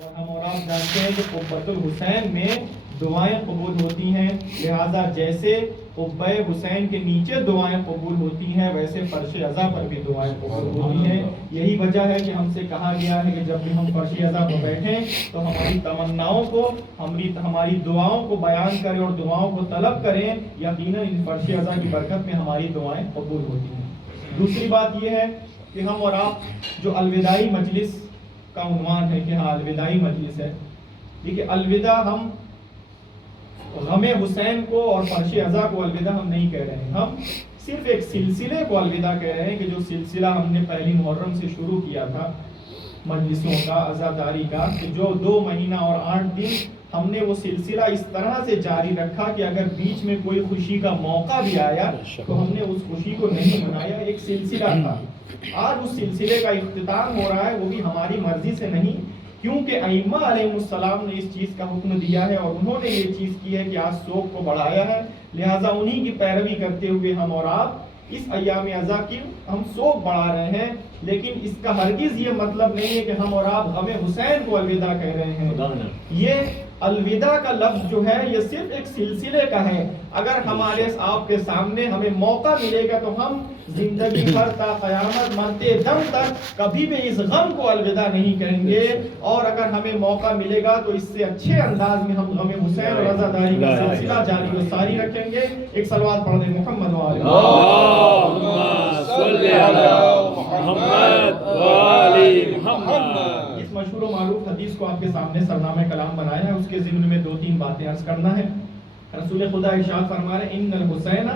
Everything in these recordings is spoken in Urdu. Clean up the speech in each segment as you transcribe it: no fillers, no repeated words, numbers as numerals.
اور ہم اور آپ جانتے ہیں کہ قبۃ الحسین میں دعائیں قبول ہوتی ہیں، لہٰذا جیسے قبہ حسین کے نیچے دعائیں قبول ہوتی ہیں ویسے فرش عزا پر بھی دعائیں قبول ہوتی ہیں۔ یہی وجہ ہے کہ ہم سے کہا گیا ہے کہ جب بھی ہم فرش عزا پر بیٹھیں تو ہماری تمناؤں کو، ہماری دعاؤں کو بیان کریں اور دعاؤں کو طلب کریں، یقیناً ان فرش عزا کی برکت میں ہماری دعائیں قبول ہوتی ہیں۔ دوسری بات یہ ہے کہ ہم اور آپ جو الوداعی مجلس کا عنوان ہے کہ ہاں الوداعی مجلس ہے، دیکھیے الوداع ہم غم حسین کو اور فرش عزا کو الوداع ہم نہیں کہہ رہے ہیں، ہم صرف ایک سلسلے کو الوداع کہہ رہے ہیں کہ جو سلسلہ ہم نے پہلی محرم سے شروع کیا تھا مجلسوں کا، عزاداری کا، کہ جو 2 مہینہ اور 8 دن ہم نے وہ سلسلہ اس طرح سے جاری رکھا کہ اگر بیچ میں کوئی خوشی کا موقع بھی آیا تو ہم نے اس خوشی کو نہیں منایا، ایک سلسلہ تھا۔ آج اس سلسلے کا اختتام ہو رہا ہے، وہ بھی ہماری مرضی سے نہیں، کیونکہ ائمہ علیہ السلام نے اس چیز کا حکم دیا ہے اور انہوں نے یہ چیز کی ہے کہ آج سوگ کو بڑھایا ہے، لہٰذا انہی کی پیروی کرتے ہوئے ہم اور آپ اس ایام عزا کی ہم سوگ بڑھا رہے ہیں، لیکن اس کا ہرگز یہ مطلب نہیں ہے کہ ہم اور آپ غم حسین کو الوداع کہہ رہے ہیں۔ یہ الوداع کا لفظ جو ہے یہ صرف ایک سلسلے کا ہے، اگر ہمارے آپ کے سامنے ہمیں موقع ملے گا تو ہم زندگی بھر تا قیامت مرتے دم تک کبھی بھی اس غم کو الوداع نہیں کہیں گے، اور اگر ہمیں موقع ملے گا تو اس سے اچھے انداز میں ہم غم حسین اور عزاداری کا سلسلہ جاری و ساری رکھیں گے۔ ایک صلوات پڑھ دیں محمد وآلہ اللہم صلی علی محمد وآل محمد۔ اس مشہور و معروف حدیث کو آپ کے سامنے سرنامہ کلام بنایا ہے، اس کے ضمن میں 2-3 باتیں عرض کرنا ہے۔ رسول خدا ارشاد فرما رہے ہیں ان الحسین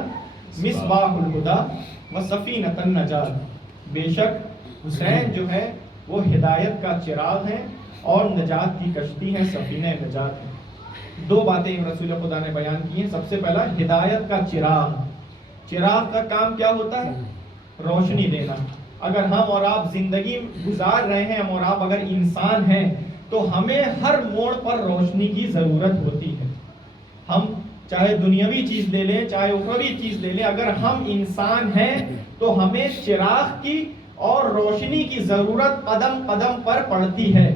مصباح الہدی و سفینۃ النجات، بے شک حسین جو ہے وہ ہدایت کا چراغ ہے اور نجات کی کشتی ہے، سفینہ نجات ہے۔ 2 باتیں رسول خدا نے بیان کی ہیں۔ سب سے پہلا ہدایت کا چراغ، چراغ کا کام کیا ہوتا ہے؟ روشنی دینا۔ اگر ہم اور آپ زندگی گزار رہے ہیں، ہم اور آپ اگر انسان ہیں تو ہمیں ہر موڑ پر روشنی کی ضرورت ہوتی ہے۔ ہم چاہے دنیاوی چیز لے لیں چاہے اخروی چیز لے لیں، اگر ہم انسان ہیں تو ہمیں چراغ کی اور روشنی کی ضرورت قدم قدم پر پڑتی ہے۔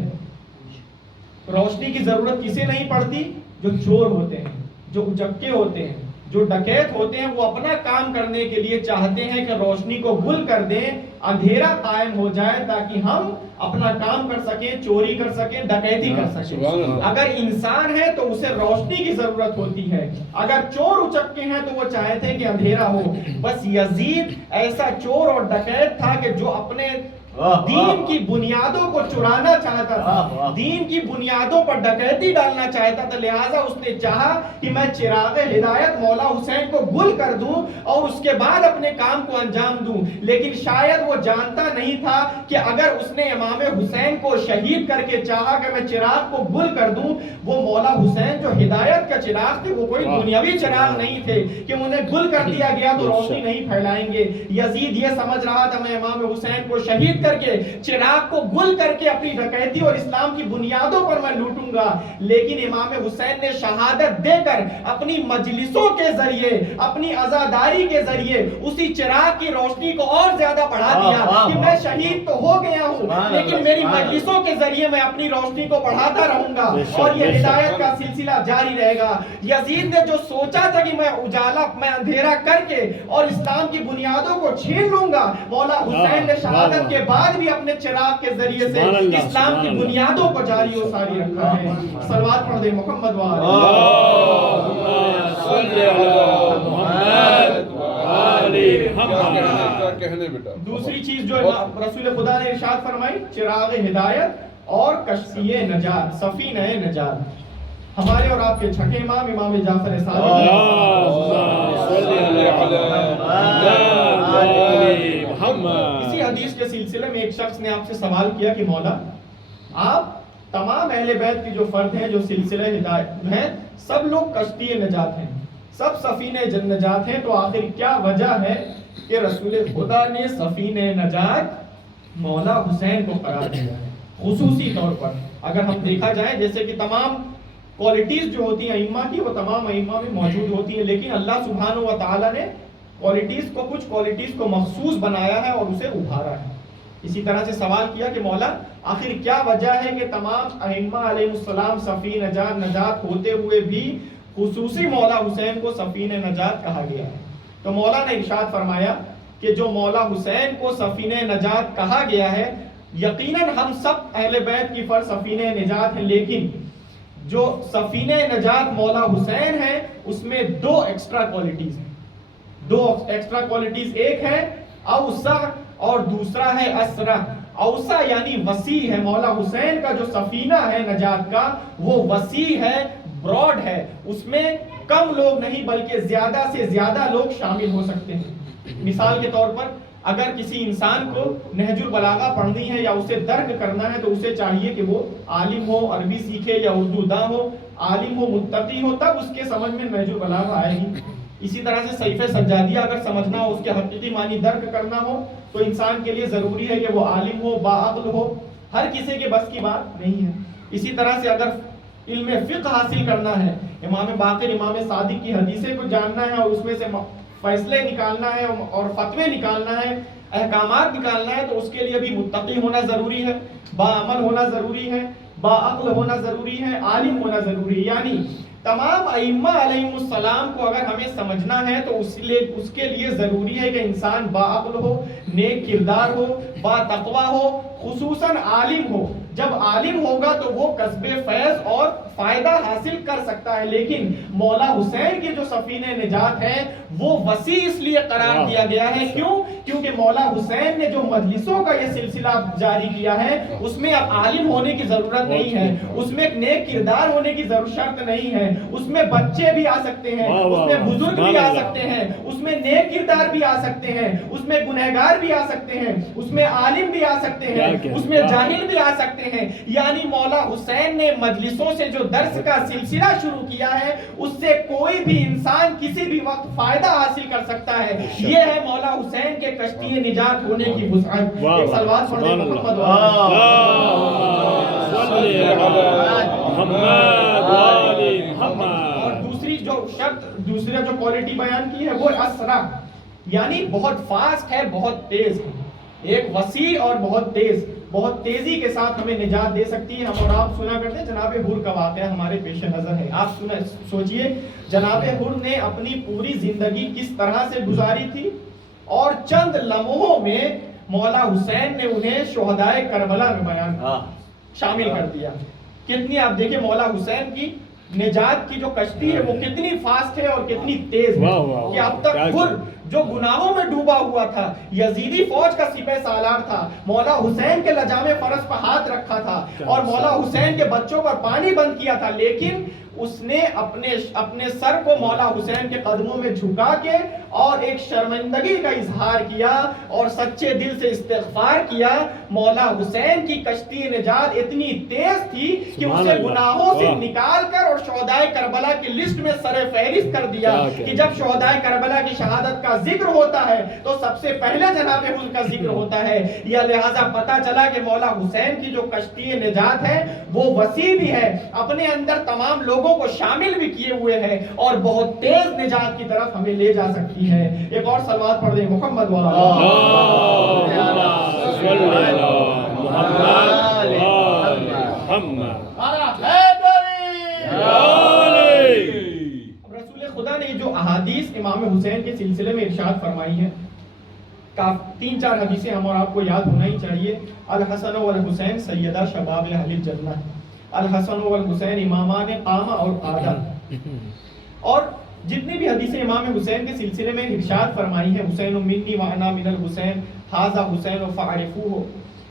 روشنی کی ضرورت کسے نہیں پڑتی؟ جو چور ہوتے ہیں، جو اچکے ہوتے ہیں، جو ڈکیت ہوتے ہیں، وہ اپنا کام کرنے کے لیے چاہتے ہیں کہ روشنی کو گل کر دیں، اندھیرا قائم ہو جائے تاکہ ہم اپنا کام کر سکیں، چوری کر سکیں، ڈکیتی کر سکیں۔ اگر انسان ہے تو اسے روشنی کی ضرورت ہوتی ہے، اگر چور اچکے ہیں تو وہ چاہتے ہیں کہ اندھیرا ہو۔ بس یزید ایسا چور اور ڈکیت تھا کہ جو اپنے دین کی بنیادوں کو چرانا چاہتا تھا، دین کی بنیادوں پر ڈکیتی ڈالنا چاہتا تھا، لہٰذا اس نے چاہا کہ میں چراغ ہدایت مولا حسین کو گل کر دوں اور اس کے بعد اپنے کام کو انجام دوں، لیکن شاید وہ جانتا نہیں تھا کہ اگر اس نے امام حسین کو شہید کر کے چاہا کہ میں چراغ کو گل کر دوں، وہ مولا حسین جو ہدایت کا چراغ تھے وہ کوئی دنیاوی چراغ نہیں تھے کہ انہیں گل کر دیا گیا تو روشنی نہیں پھیلائیں گے۔ یزید یہ سمجھ رہا تھا میں امام حسین کو شہید کر کے چراغ کو گل کر کے اپنی ڈکیتی اور اسلام کی بنیادوں پر میں لوٹوں گا، لیکن امام حسین نے شہادت دے کر اپنی مجلسوں کے ذریعے، اپنی عزاداری کے ذریعے اسی چراغ کی روشنی کو اور زیادہ بڑھا دیا کہ میں شہید تو ہو گیا ہوں لیکن میری مجلسوں کے ذریعے میں اپنی روشنی کو بڑھاتا رہوں گا اور یہ ہدایت کا سلسلہ جاری رہے گا۔ یزید نے جو سوچا تھا کہ میں اجالا، میں اندھیرا کر کے اور اسلام کی بنیادوں کو چھین لوں گا، مولا حسین نے شہادت کے بعد بھی اپنے چراغ کے ذریعے سے اسلام کی بنیادوں کو جاری و ساری رکھا ہے۔ صلوات پڑھ دیں محمد دوسری چیز جو رسول خدا نے ارشاد فرمائی، چراغ ہدایت اور کشتی نجات، سفینہ نجات۔ ہمارے اور آپ کے چھٹے امام، امام جعفر صادق، اسی حدیث کے سلسلے میں ایک شخص نے آپ سے سوال کیا کہ مولا آپ تمام اہل بیت کی جو فرد ہیں، جو سلسلہ ہدایت ہیں، سب لوگ کشتی نجات ہیں، سب سفینہ نجات ہیں، تو آخر کیا وجہ ہے کہ رسول خدا نے سفینہ نجات مولا حسین کو قرار دیا ہے؟ خصوصی طور پر اگر ہم دیکھا جائے، جیسے کہ تمام کوالٹیز جو ہوتی ہیں ائمہ کی وہ تمام ائمہ میں موجود ہوتی ہیں، لیکن اللہ سبحانہ و تعالی نے کچھ کوالٹیز کو مخصوص بنایا ہے اور اسے ابھارا ہے۔ اسی طرح سے سوال کیا کہ مولا آخر کیا وجہ ہے کہ تمام ائمہ علیہ السلام صفی نجات ہوتے ہوئے بھی خصوصی مولا حسین کو سفین نجات کہا گیا ہے؟ تو مولا نے ارشاد فرمایا کہ جو مولا حسین کو سفین نجات کہا گیا ہے، یقیناً ہم سب اہل بیت کی فرض سفین نجات ہیں، لیکن جو سفین نجات مولا حسین ہے اس میں دو ایکسٹرا کوالٹیز ہیں. دو ایکسٹرا کوالٹیز، ایک ہے اوسع اور دوسرا ہے اسرع. اوسع یعنی وسیع ہے. مولا حسین کا جو سفینہ ہے نجات کا وہ وسیع ہے، براڈ ہے، اس میں کم لوگ نہیں بلکہ زیادہ سے زیادہ لوگ شامل ہو سکتے ہیں. مثال کے طور پر اگر کسی انسان کو نہج البلاغہ پڑھنی ہے یا اسے درک کرنا ہے تو اسے چاہیے کہ وہ عالم ہو، عربی سیکھے یا اردو داں ہو، عالم ہو، متقی ہو، تب اس کے سمجھ میں نہج البلاغہ آئے گی. اسی طرح سے سیف سجادیہ اگر سمجھنا ہو، اس کے حقیقی معنی درک کرنا ہو تو انسان کے لیے ضروری ہے کہ وہ عالم ہو، باعقل ہو. ہر کسی کے بس کی بات نہیں ہے. اسی طرح سے اگر علم فقہ حاصل کرنا ہے، امام باقر امام صادق کی حدیثیں کو جاننا ہے اور اس میں سے فیصلے نکالنا ہے اور فتوے نکالنا ہے، احکامات نکالنا ہے، تو اس کے لیے بھی متقی ہونا ضروری ہے، باعمل ہونا ضروری ہے، باعقل ہونا ضروری ہے، عالم ہونا ضروری ہے. یعنی تمام ائمہ علیہ السلام کو اگر ہمیں سمجھنا ہے تو اس کے لیے ضروری ہے کہ انسان باعقل ہو، نیک کردار ہو، با تقوی ہو، خصوصاً عالم ہو. جب عالم ہوگا تو وہ کسب فیض اور فائدہ حاصل کر سکتا ہے. لیکن مولا حسین کی جو سفین نجات ہے وہ وسیع اس لیے قرار دیا گیا ہے. کیوں؟ کیونکہ مولا حسین نے جو مجلسوں کا یہ سلسلہ جاری کیا ہے اس میں اب عالم ہونے کی ضرورت نہیں ہے، اس میں ایک نیک کردار ہونے کی شرط نہیں ہے. اس میں بچے بھی آ سکتے ہیں، اس میں بزرگ بھی آ سکتے ہیں، اس میں نیک کردار بھی آ سکتے ہیں، اس میں گنہگار بھی آ سکتے ہیں، اس میں عالم بھی آ سکتے ہیں، اس میں جاہل بھی آ سکتے ہیں. یعنی مولا حسین نے مجلسوں سے جو درس کا سلسلہ شروع کیا ہے اس سے کوئی بھی انسان کسی بھی وقت فائدہ حاصل کر سکتا ہے. یہ ہے مولا حسین کے کشتی نجات ہونے کی وسعت. ایک صلوات پڑھ دیں محمد اور دوسری جو شرط، دوسرا جو کوالٹی بیان کی ہے وہ اسرع، یعنی بہت فاسٹ ہے، بہت تیز ہے. ایک وسیع اور بہت تیز، بہت تیزی کے ساتھ ہمیں نجات دے سکتی ہے. ہم اور آپ سنا کرتے ہیں جناب حر کا واقعہ ہمارے پیش نظر ہے. آپ سوچئے جناب حر نے اپنی پوری زندگی کس طرح سے گزاری تھی اور چند لمحوں میں مولا حسین نے انہیں شہدائے کربلا میں بیان شامل کر دیا. کتنی آپ دیکھیں مولا حسین کی نجات کی جو کشتی ہے وہ کتنی فاسٹ ہے اور کتنی تیز ہے کہ اب تک حر جو گناہوں میں ڈوبا ہوا تھا، یزیدی فوج کا سپہ سالار تھا، مولا حسین کے لجام فرس پر ہاتھ رکھا تھا اور مولا حسین کے بچوں پر پانی بند کیا تھا، لیکن اس نے اپنے سر کو مولا حسین کے قدموں میں جھکا کے اور ایک شرمندگی کا اظہار کیا اور سچے دل سے استغفار کیا. مولا حسین کی کشتی نجات اتنی تیز تھی کہ اسے گناہوں سے نکال کر اور شہدائے کربلا کی لسٹ میں سر فہرست کر دیا کہ جب شہدائے کربلا کی شہادت کا ذکر ہوتا ہے تو سب سے پہلے جناب حسین کا ذکر ہوتا ہے. یا لہذا پتا چلا کہ مولا حسین کی جو کشتی نجات ہے وہ وسیع بھی ہے، اپنے اندر تمام لوگوں کو شامل بھی کیے ہوئے ہے اور بہت تیز نجات کی طرف ہمیں لے جا سکتی ہے. ایک اور صلوات پڑھ دیں محمد رسول خدا نے جو احادیث امام حسین کے سلسلے میں ارشاد فرمائی ہے، 3-4 حدیثیں ہم اور آپ کو یاد ہونا ہی چاہیے. الحسن والحسین سیدہ شباب اہل الجنہ، الحسن والحسین امامان قامہ اور قادہ. اور جتنی بھی حدیثیں امام حسین کے سلسلے میں ارشاد فرمائی ہیں، حسین منی وانا من الحسین ھذا حسین فاعرفوہ،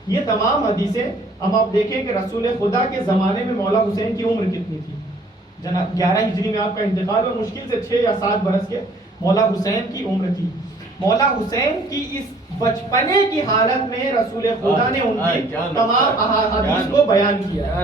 یہ تمام حدیثیں ہم آپ دیکھیں کہ رسول خدا کے زمانے میں مولا حسین کی عمر کتنی تھی. جناب 11 ہجری میں آپ کا انتقال اور مشکل سے 6 یا 7 برس کے مولا حسین کی عمر تھی. مولا حسین کی اس بچپنے کی حالت میں رسول خدا نے ان کی تمام احادیث کو بیان کیا.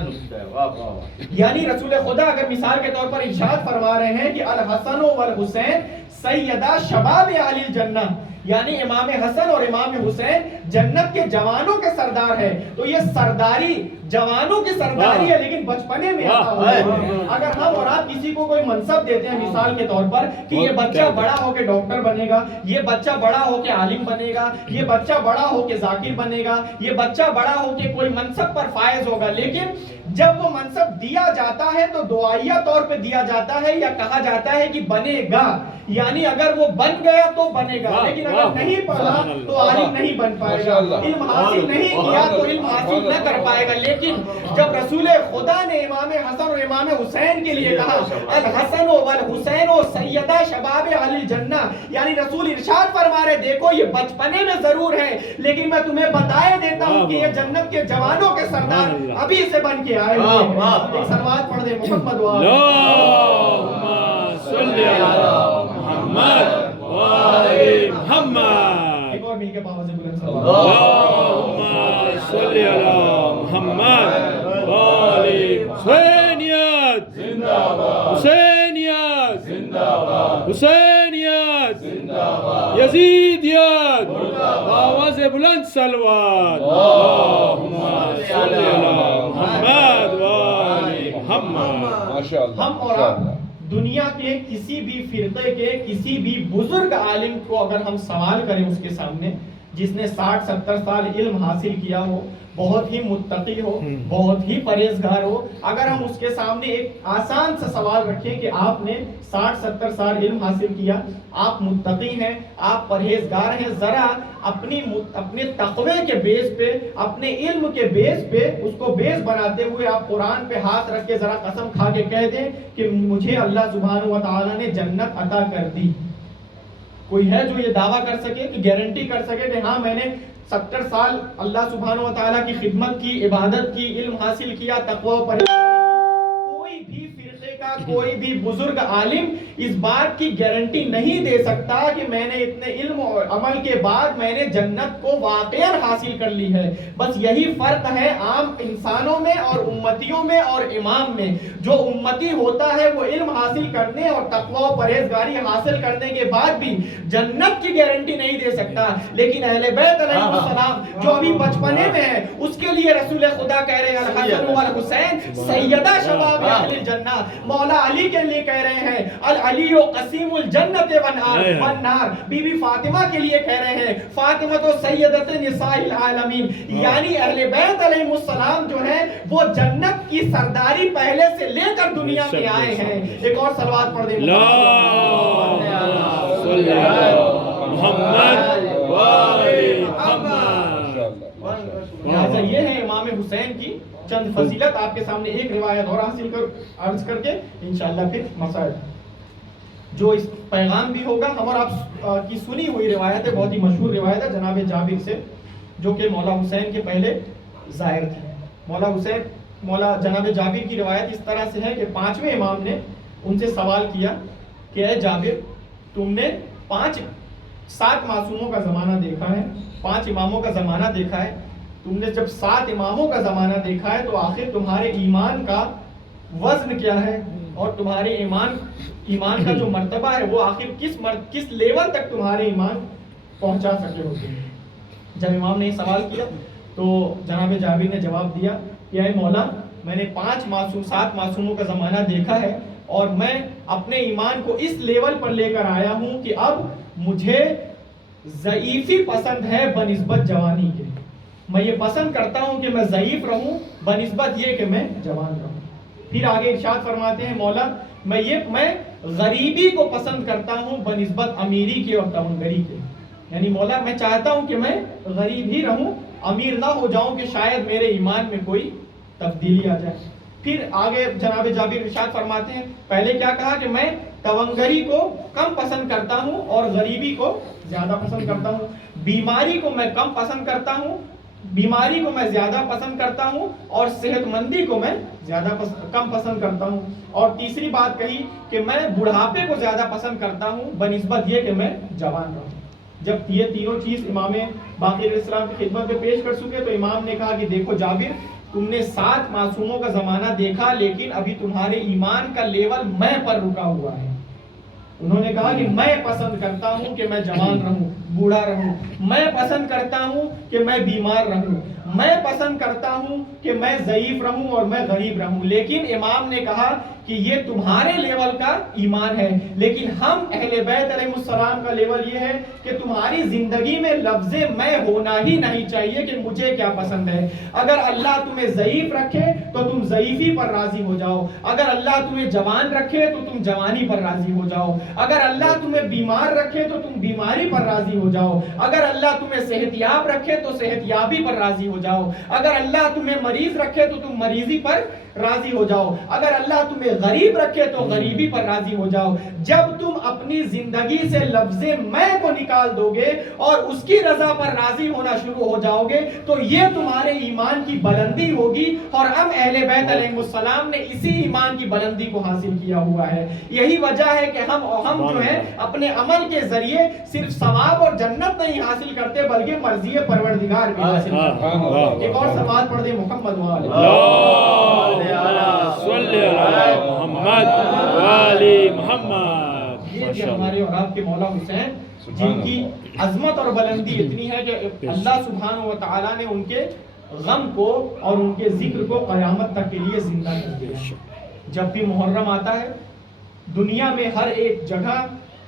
یعنی رسول خدا اگر مثال کے طور پر ارشاد فرما رہے ہیں کہ الحسن والحسین سیدہ شباب اہل الجنہ، یعنی امام حسن اور امام حسین جنت کے جوانوں کے سردار ہے، تو یہ سرداری جوانوں کی سرداری ہے لیکن بچپنے میں آتا ہوا ہے. اگر ہم اور آپ کسی کو کوئی منصب دیتے ہیں مثال کے طور پر کہ یہ بچہ بڑا ہو کے ڈاکٹر بنے گا، یہ بچہ بڑا ہو کے عالم بنے گا، یہ بچہ بڑا ہو کے ذاکر بنے گا، یہ بچہ بڑا ہو کے کوئی منصب پر فائز ہوگا، لیکن جب وہ منصب دیا جاتا ہے تو دعائیہ طور پہ دیا جاتا ہے یا کہا جاتا ہے کہ بنے گا، یعنی اگر وہ بن گیا تو بنے گا، لیکن اگر نہیں پڑھا تو عالم نہیں بن پائے گا، علم حاصل نہیں کیا تو علم حاصل نہ کر پائے گا۔ لیکن جب رسول خدا نے امام حسن اور امام حسین کے لیے کہا الحسن والحسین سیدہ شباب اہل الجنہ، یعنی رسول ارشاد فرما رہے دیکھو یہ بچپنے میں ضرور ہے لیکن میں تمہیں بتائے دیتا ہوں کہ یہ جنت کے جوانوں کے سردار ابھی سے بن کے آئے ہوئے ہیں۔ ایک صلوات پڑھ دے محمد اللہم صلی علی محمد وآل محمد۔ ایک اور مل کے بابا سے بلند اللہم صلی علی محمد وآل حسینیت زندہ باد، حسینیت زندہ باد، حسینیت زندہ باد، یزیدیت آواز بلند صلوات، اللہم صلی علی محمد وآل محمد۔ ہم اور آپ دنیا کے کسی بھی فرقے کے کسی بھی بزرگ عالم کو اگر ہم سوال کریں اس کے سامنے، جس نے 60-70 سال علم حاصل کیا ہو، بہت ہی متقی ہو، بہت ہی پرہیزگار ہو، اگر ہم اس کے سامنے ایک آسان سا سوال رکھیں کہ آپ نے 60-70 سال علم حاصل کیا، آپ متقی ہیں، آپ پرہیزگار ہیں، ذرا اپنے تقوی کے بیس پہ، اپنے علم کے بیس پہ اس کو بیس بناتے ہوئے آپ قرآن پہ ہاتھ رکھ کے ذرا قسم کھا کے کہہ دیں کہ مجھے اللہ سبحانہ و تعالیٰ نے جنت عطا کر دی۔ کوئی ہے جو یہ دعویٰ کر سکے کہ گارنٹی کر سکے کہ ہاں میں نے 70 سال اللہ سبحانہ و تعالیٰ کی خدمت کی، عبادت کی، علم حاصل کیا، تقوی و پرہیزگاری کی؟ کوئی بھی فرقے کا کوئی بھی بزرگ عالم اس بات کی گارنٹی نہیں دے سکتا کہ میں نے اتنے علم اور عمل کے بعد میں نے جنت کو واقعا حاصل کر لی ہے۔ بس یہی فرق ہے عام انسانوں میں اور امتیوں میں اور امام میں۔ جو امتی ہوتا ہے وہ علم حاصل کرنے اور تقوی و پرہیزگاری حاصل کرنے کے بعد بھی جنت کی گارنٹی نہیں دے سکتا، لیکن اہل بیت علیہ السلام جو ابھی بچپنے میں ہے اس کے لیے رسول خدا کہہ رہے ہیں الحسن والحسین سیدہ شباب اہل الجنہ، مولا علی کے لیے کہہ رہے ہیں العلی قسیم الجنت والنار، بی بی فاطمہ کے لیے کہہ رہے ہیں فاطمہ تو سیدت نساء العالمین، یعنی اہل بیت علیہ السلام جو ہے وہ جنت کی سرداری پہلے سے لے کر دنیا میں آئے ہیں۔ ایک اور صلوات پڑھ دیں اللہم صلی علی محمد وآل محمد۔ لہذا یہ ہے امام حسین کی چند فضیلت۔ آپ کے سامنے ایک روایت اور عرض کر کے انشاءاللہ پھر مسائل جو اس پیغام بھی ہوگا، ہم اور آپ کی سنی ہوئی روایت ہے، بہت ہی مشہور روایت ہے جناب جابر سے، جو کہ مولا حسین کے پہلے زائر تھے۔ مولا جناب جابر کی روایت اس طرح سے ہے کہ 5ویں امام نے ان سے سوال کیا کہ اے جابر، تم نے 7 معصوموں کا زمانہ دیکھا ہے، 5 اماموں کا زمانہ دیکھا ہے، تم نے جب 7 اماموں کا زمانہ دیکھا ہے تو آخر تمہارے ایمان کا وزن کیا ہے اور تمہارے ایمان کا جو مرتبہ ہے وہ آخر کس لیول تک تمہارے ایمان پہنچا سکے ہوتے ہیں؟ جب امام نے یہ سوال کیا تو جناب جابر نے جواب دیا کہ اے مولا، میں نے 7 معصوموں کا زمانہ دیکھا ہے اور میں اپنے ایمان کو اس لیول پر لے کر آیا ہوں کہ اب مجھے ضعیفی پسند ہے بنسبت جوانی کے۔ میں یہ پسند کرتا ہوں کہ میں ضعیف رہوں بنسبت یہ کہ میں جوان رہوں۔ پھر آگے ارشاد فرماتے ہیں مولا، میں غریبی کو پسند کرتا ہوں بنسبت امیری کے اور توانگری کے، یعنی مولا میں چاہتا ہوں کہ میں غریب ہی رہوں، امیر نہ ہو جاؤں کہ شاید میرے ایمان میں کوئی تبدیلی آ جائے۔ پھر آگے جناب جابر ارشاد فرماتے ہیں پہلے کیا کہا کہ میں توانگری کو کم پسند کرتا ہوں اور غریبی کو زیادہ پسند کرتا ہوں، بیماری کو میں کم پسند کرتا ہوں، بیماری کو میں زیادہ پسند کرتا ہوں اور صحت مندی کو میں زیادہ کم پسند کرتا ہوں، اور تیسری بات کہی کہ میں بڑھاپے کو زیادہ پسند کرتا ہوں بنسبت یہ کہ میں جوان رہوں۔ جب یہ تینوں چیز امام باقر علیہ السلام کی خدمت میں پیش کر چکے تو امام نے کہا کہ دیکھو جابر، تم نے 7 معصوموں کا زمانہ دیکھا لیکن ابھی تمہارے ایمان کا لیول میں پر رکا ہوا ہے۔ انہوں نے کہا کہ میں پسند کرتا ہوں کہ میں جوان رہوں، بوڑھا رہوں، میں پسند کرتا ہوں کہ میں بیمار رہوں، میں پسند کرتا ہوں کہ میں ضعیف رہوں اور میں غریب رہوں، لیکن امام نے کہا کہ یہ تمہارے لیول کا ایمان ہے، لیکن ہم اہل بیت علیہ السلام کا لیول یہ ہے کہ تمہاری زندگی میں لفظ میں ہونا ہی نہیں چاہیے کہ مجھے کیا پسند ہے۔ اگر اللہ تمہیں ضعیف رکھے تو تم ضعیفی پر راضی ہو جاؤ، اگر اللہ تمہیں جوان رکھے تو تم جوانی پر راضی ہو جاؤ، اگر اللہ تمہیں بیمار رکھے تو تم بیماری پر راضی ہو جاؤ، اگر اللہ تمہیں صحت یاب رکھے تو صحت یابی پر راضی ہو جاؤ، اگر اللہ تمہیں مریض رکھے تو تم مریضی پر راضی ہو جاؤ، اگر اللہ تمہیں غریب رکھے تو غریبی پر راضی ہو جاؤ۔ جب تم اپنی زندگی سے لفظ میں کو نکال دو گے اور اس کی رضا پر راضی ہونا شروع ہو جاؤ گے تو یہ تمہارے ایمان کی بلندی ہوگی، اور ہم اہل بیت علیہ السلام نے اسی ایمان کی بلندی کو حاصل کیا ہوا ہے۔ یہی وجہ ہے کہ ہم جو ہے اپنے عمل کے ذریعے صرف ثواب اور جنت نہیں حاصل کرتے بلکہ مرضی پروردگار بھی حاصل کرتے ہیں۔ ایک اور سماعت پڑھ دیں محمد صلی علی محمد وآل محمد۔ یہ کہ ہمارے اور آپ کے مولا حسین جن کی عظمت اور بلندی اتنی ہے کہ اللہ سبحانہ و تعالیٰ نے ان کے غم کو اور ان کے ذکر کو قیامت تک کے لیے زندہ کر دیا۔ جب بھی محرم آتا ہے دنیا میں ہر ایک جگہ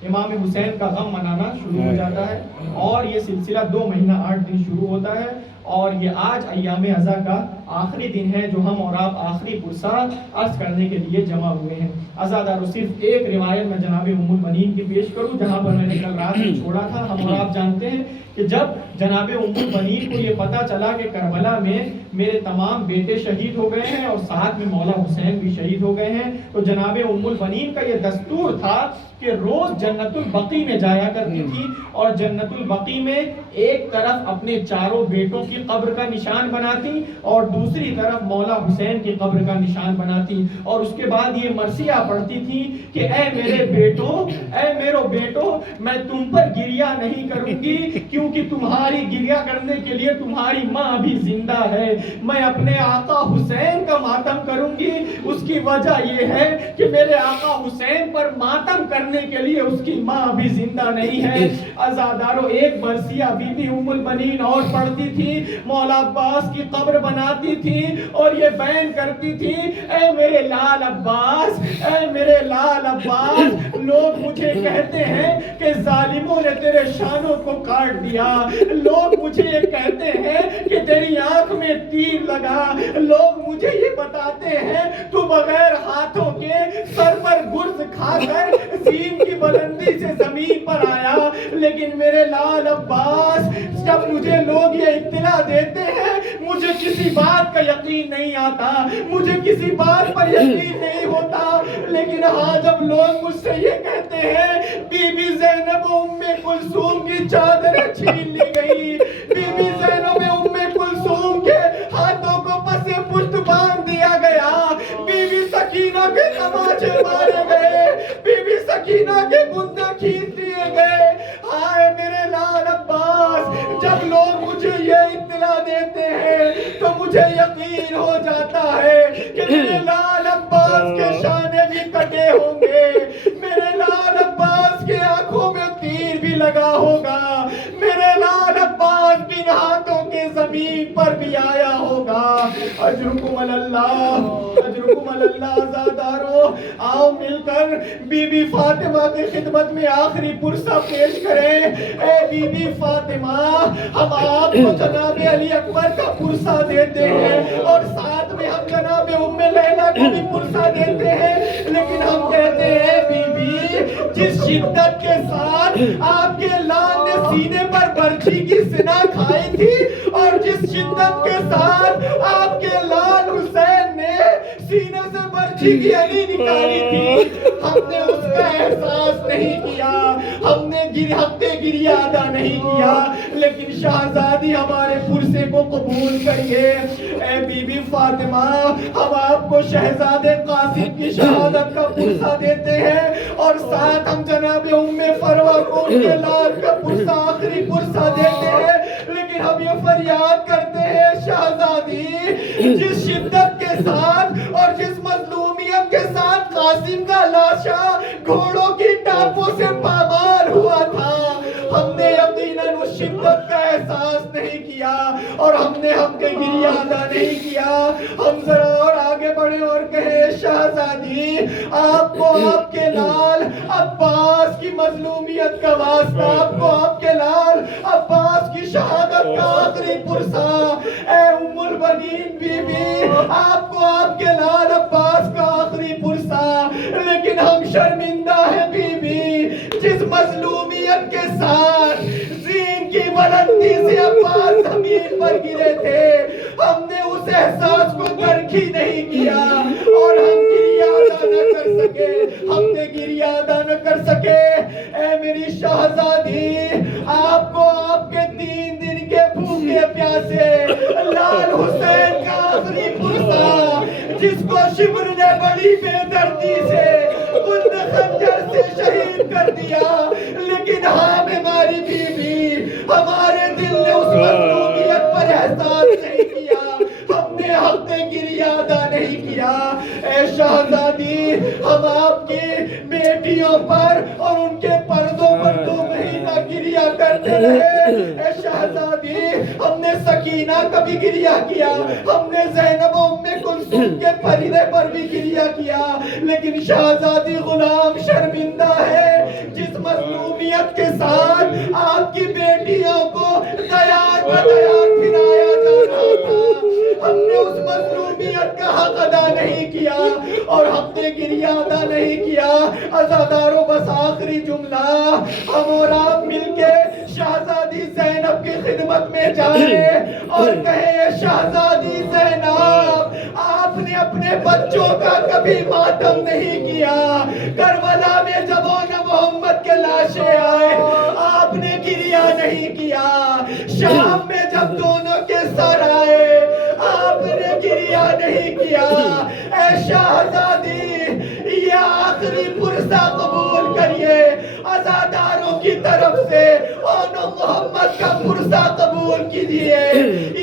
امام حسین کا غم منانا شروع ہو جاتا ہے، اور یہ سلسلہ 2 مہینہ 8 دن شروع ہوتا ہے، اور یہ آج ایام عزا کا آخری دن ہے جو ہم اور آپ آخری پرسہ عرض کرنے کے لیے جمع ہوئے ہیں۔ عزادارو صرف ایک روایت میں جناب ام المؤمنین کی پیش کروں جہاں پر میں نے کل رات میں چھوڑا تھا۔ ہم اور آپ جانتے ہیں کہ جب جناب ام المؤمنین کو یہ پتا چلا کہ کربلا میں میرے تمام بیٹے شہید ہو گئے ہیں اور ساتھ میں مولا حسین بھی شہید ہو گئے ہیں، تو جناب ام المؤمنین کا یہ دستور تھا کہ روز جنت البقیع میں جایا کرتی تھی، اور جنت البقیع میں ایک طرف اپنے چاروں بیٹوں کی قبر کا نشان بناتی اور دوسری طرف مولا حسین کی قبر کا نشان بناتی، اور اس کے بعد یہ مرثیہ پڑھتی تھی کہ اے میرے بیٹو، اے میرو بیٹو، میں تم پر گریہ نہیں کروں گی کیونکہ تمہاری گریہ کرنے کے لیے تمہاری ماں بھی زندہ ہے، میں اپنے آقا حسین کا ماتم کروں گی۔ اس کی وجہ یہ ہے کہ میرے آقا حسین پر ماتم کرنے کے لیے اس کی ماں بھی زندہ نہیں ہے۔ عزادارو ایک مرثیہ بی بی ام المؤمنین اور پڑھتی تھی، مولا عباس کی قبر بناتی تھی اور یہ بیان کرتی تھی، اے میرے لال عباس، اے میرے لال عباس، لوگ مجھے کہتے ہیں کہ ظالموں نے تیرے شانوں کو کاٹ دیا، لوگ مجھے یہ کہتے ہیں کہ تیری آنکھ میں تیر لگا، لوگ مجھے یہ بتاتے ہیں تو بغیر ہاتھوں کے سر پر گرز کھا کر زین کی بلندی سے زمین پر آیا، لیکن میرے لال عباس جب مجھے لوگ یہ اطلاع دیتے ہیں مجھے کسی بات کا یقین نہیں آتا، مجھے کسی بات پر یقین نہیں ہوتا، لیکن ہاں جب لوگ مجھ سے یہ کہتے ہیں بی بی زینب و ام کلثوم کی چادریں چھین لی گئی، بی بی زینب و ام کلثوم کے ہاتھوں کو پسے پشت باندھ دیا گیا، بی بی سکینہ کے تماچے مارے گئے، بی بی سکینہ کے بندے کھینچ دیے گئے، ہائے میرے لال عباس، جب لوگ مجھے یہ اطلاع دیتے ہیں تو مجھے یقین ہو جاتا ہے کہ میرے لال عباس کے شانے بھی کٹے ہوں گے، میرے لال عباس کے آنکھوں میں تیر بھی لگا ہوگا، میرے لال عباس بن ہاتھوں کے زمین پر بھی آیا ہوگا۔ اجرکم اللہ، اجرکم اللہ۔ عزادارو آؤ مل کر بی بی فاطمہ کی خدمت میں آخری پرسہ پیش کریں۔ اے بی بی فاطمہ، ہم آپ کو جناب علی اکبر کا پرسہ دیتے ہیں اور ساتھ میں ہم جناب ام لیلہ کو بھی پرسہ دیتے ہیں، لیکن ہم کہتے ہیں بی بی جس شدت کے ساتھ آپ کے لال نے سینے پر برچھی کی سنا کھائی تھی اور جس شدت کے ساتھ آپ کے لال حسین نے سینے سے برچھی کی علی نکالی تھی، ہم نے اس کا احساس نہیں کیا، ہم نے گریہ ادا نہیں کیا، لیکن شہزادی ہمارے پرسے کو قبول کریے۔ اے بی بی فاطمہ، ہم آپ کو شہزادے قاسم کی شہادت کا پرسہ دیتے ہیں اور ساتھ ہم جناب ام فروہ کو ان کے لال کا پرسہ آخری پرسہ دیتے ہیں، لیکن ہم یہ فریاد کرتے ہیں شہزادی جس شدت کے ساتھ اور جس مظلومیت کے ساتھ قاسم کا لاشا گھوڑوں کی ٹاپوں سے پامال ہوا تھا، ہم نے یقیناً اس شدت کا احساس نہیں کیا اور ہم نے حق گریہ ادا نہیں کیا۔ ہم ذرا اور آگے بڑھے اور کہیں شہزادی آپ کو آپ کے لال عباس کی مظلومیت کا واسطہ، آپ کو آپ کے لال عباس کی شہادت کا آخری پرسہ، اے ام البنین بی بی آپ کو آپ کے لال عباس کا آخری پرسہ، لیکن ہم شرمندہ ہیں بی بی، جس مظلومیت کے ساتھ زین کی بلندی سے عباس زمین پر گرے تھے، ہم نے اس احساس کو درک ہی نہیں کیا اور ہم گریہ ادا نہ کر سکے، ہم نے گریہ ادا نہ کر سکے۔ اے میری شہزادی آپ کو آپ کے 3 دن کے بھوکے پیاسے لال حسین کا آخری پرسہ، جس کو شبر نے بڑی بے دردی سے خود خنجر سے شہید کر دیا، لیکن ہاں ہماری بی بی ہمارے دل نے اس مظلومیت پر احساس نہیں کیا، ہم نے حق گریہ ادا نہیں کیا۔ اے شہزادی ہم آپ کی بیٹیوں پر اور ان کے پردوں پر 2 مہینہ گریہ کرتے رہے۔ اے شہزادی ہم نے سکینہ کا بھی گریہ کیا، ہم نے زینب و ام کلثوم کے پردے پر بھی گریہ کیا، لیکن شہزادی غلام شرمندہ ہے جس مظلومیت کے ساتھ آپ کی بیٹیوں کو دیار بدیار پھرایا جا رہا تھا، ہم نے اس مظلومیت کا حق ادا نہیں کیا اور ہم نے گریہ ادا نہیں کیا۔ عزاداروں بس آخری جملہ ہم اور آپ مل کے شہزادی زینب کی خدمت میں جائیں اور کہیں شہزادی زینب آپ نے اپنے بچوں کا کبھی ماتم نہیں کیا، کربلا میں جب محمد کے لاشیں آئے آپ نے گریہ نہیں کیا، شام میں جب دونوں کے سر آئے آپ نے گریہ نہیں کیا۔ اے شہزادی یہ آخری پرسہ قبول کریے، عزاداروں کی طرف سے محمد کا پرسہ قبول کیجیے۔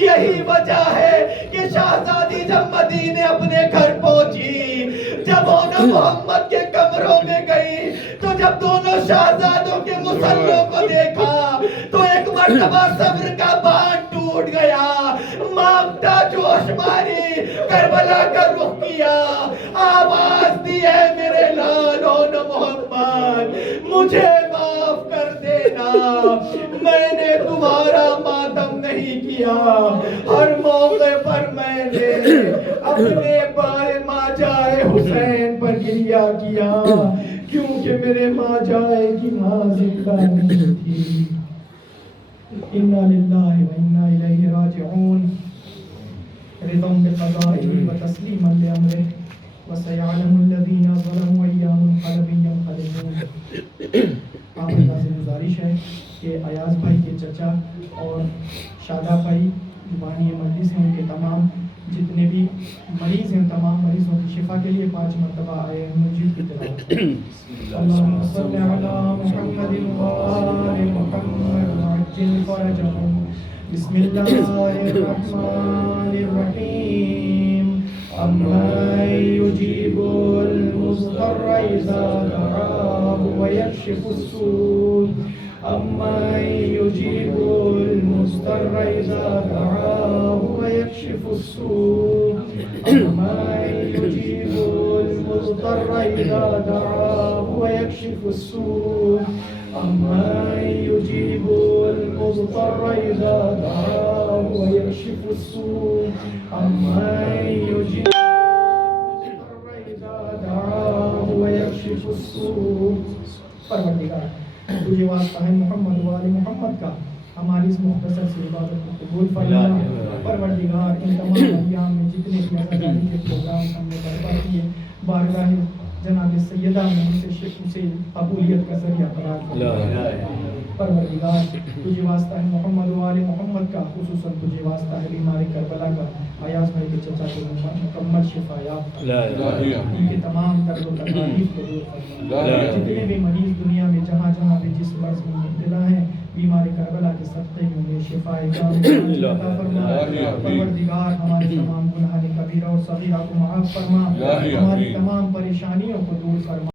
یہی وجہ ہے کہ شہزادی جب مدینے اپنے گھر پہنچی، جب محمد کے کمروں میں گئی تو جب دونوں شہزادوں کے مسلوں کو دیکھا تو ایک مرتبہ صبر کا باندھ ٹوٹ گیا، مانگتا جوش ماری کربلا کا رخ کیا، آواز دی ہے میرے لالو محمد مجھے معاف کر دینا، میں نے تمہارا ماتم نہیں کیا، ہر موقع پر میں نے اپنے ماجائے حسین پر گریہ کیا، کیونکہ میرے ماجائے کی ماں زندہ نہیں تھی۔ انا للہ و انا الیہ راجعون، رضا بقضائہ و تسلیما لامرہ وسیعلم الذین ظلموا ای منقلب ینقلبون۔ آپ سے گزارش ہے کہ ایاز بھائی کے چچا اور شاداب بھائی بانی مجلس ہیں، ان کے تمام جتنے بھی مریض ہیں تمام مریضوں کی شفا کے لیے 5 مرتبہ آئے ہیں مجید کی تلاوت۔ اللہم صلی علی محمد وآل محمد وعجل فرجهم، بسم اللہ الرحمن الرحیم، اما یجیب المضطر اذا دعاہ ویکشف السوء، اما یجیب المضطر اذا دعاہ ویکشف السوء، اما یجیب المضطر اذا دعاہ ویکشف السوء، اما یجیب المضطر اذا دعاہ ویکشف السوء، اما یجیب پروردگار تجھے واسطہ ہے محمد و آل محمد کا، ہماری اس مختصر سی عبادت کو قبول فرما۔ پروردگار ان تمام ایام میں جتنے بھی عزاداری کے پروگرام ہم نے برپا کیے، بارگاہ جناب سیدہ میں اسے قبولیت کا ذریعہ قرار فرما۔ پروردگار تجھے واسطہ ہے محمد و آل محمد کا، خصوصاً تجھے واسطہ ہے بیمار کربلا کا، ایاز بھائی کے چچا کو مکمل شفا یاب، ان کے تمام درد و تکالیف کو دور فرما۔ جتنے بھی مریض دنیا میں جہاں جہاں بھی جس مرض میں مبتلا ہیں، بیمار کربلا کے صدقے میں انہیں شفا کاملہ عطا فرما۔ پروردگار ہمارے تمام گناہ کبیرہ اور صغیرہ کو معاف فرما، ہماری تمام پریشانیوں کو دور فرما۔